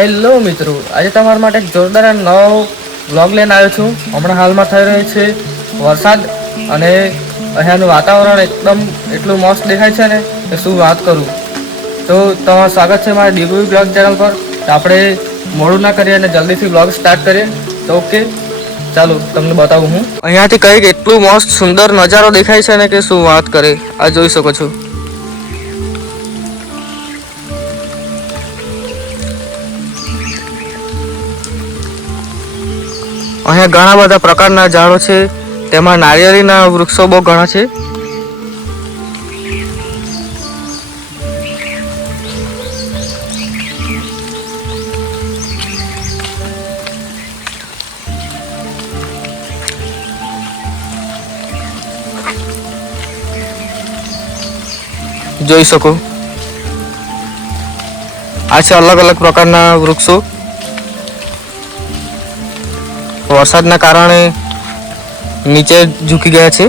Hello મિત્રો, આજે તમારા માટે એક જોરદાર નવો વ્લોગ લઈને આવ્યો છું। હમણાં હાલમાં થઈ રહ્યો છે વરસાદ અને અહીંયાનું વાતાવરણ એકદમ એટલું મસ્ત દેખાય છે ને કે શું વાત કરું। તો તમારું સ્વાગત છે મારા ડીબી બ્લોગ ચેનલ પર। તો આપણે મોડું ના કરીએ અને જલ્દીથી વ્લોગ સ્ટાર્ટ કરીએ। તો ઓકે, ચાલો તમને બતાવું। હું અહીંયાથી કંઈક એટલું મસ્ત સુંદર નજારો દેખાય છે ને કે શું વાત કરે। આ જોઈ શકો છો। અહીંયા ઘણા બધા પ્રકારના ઝાડો છે, તેમાં નારિયેળીના વૃક્ષો બહુ ઘણા છે। જોઈ શકો, આ છે અલગ અલગ પ્રકારના વૃક્ષો। વરસાદના કારણે નીચે ઝૂકી ગયા છે।